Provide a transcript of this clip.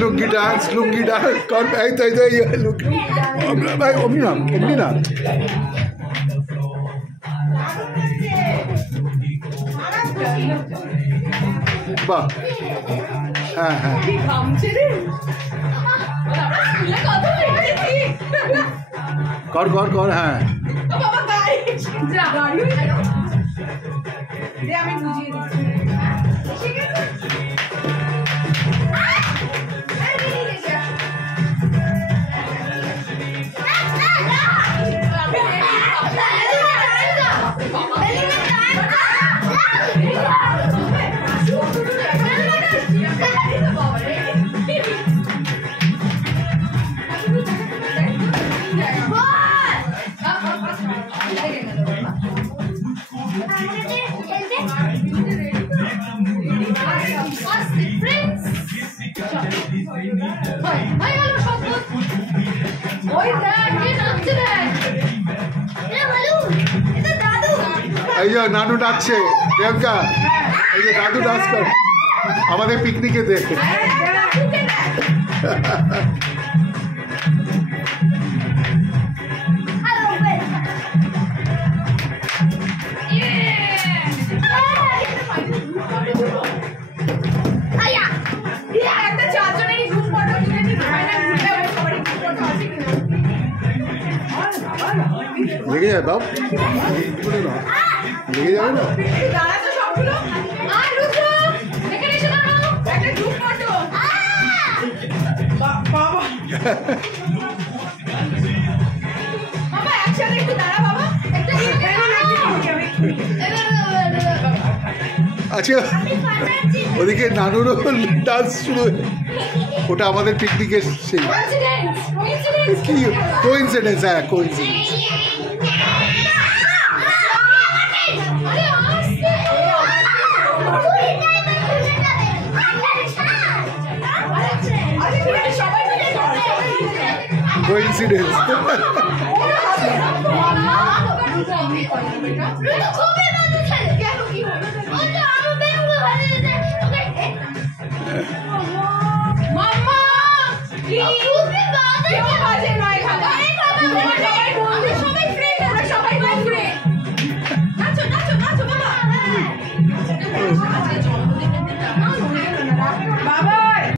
লুঙ্গি dance কর এই তো লুঙ্গি ভাই অমনি না বাহ হ্যাঁ হ্যাঁ কর হ্যাঁ আমি বুঝিয়ে দিচ্ছি ঠিক আছে এই যে নানু ডাকছে প্রিয়াঙ্কা এই যে দাদু ডান্স কর আমাদের পিকনিকে দেখে লেগে যায় বাপ লেগে যাবে না আচ্ছা ওদিকে নানুরও ডান্স শুরু ওটা আমাদের পিকনিকের সেই কি কোইন্সিডেন্স হ্যাঁ কোইন্সিডেন্স কোইন্সিডেন্স সবাই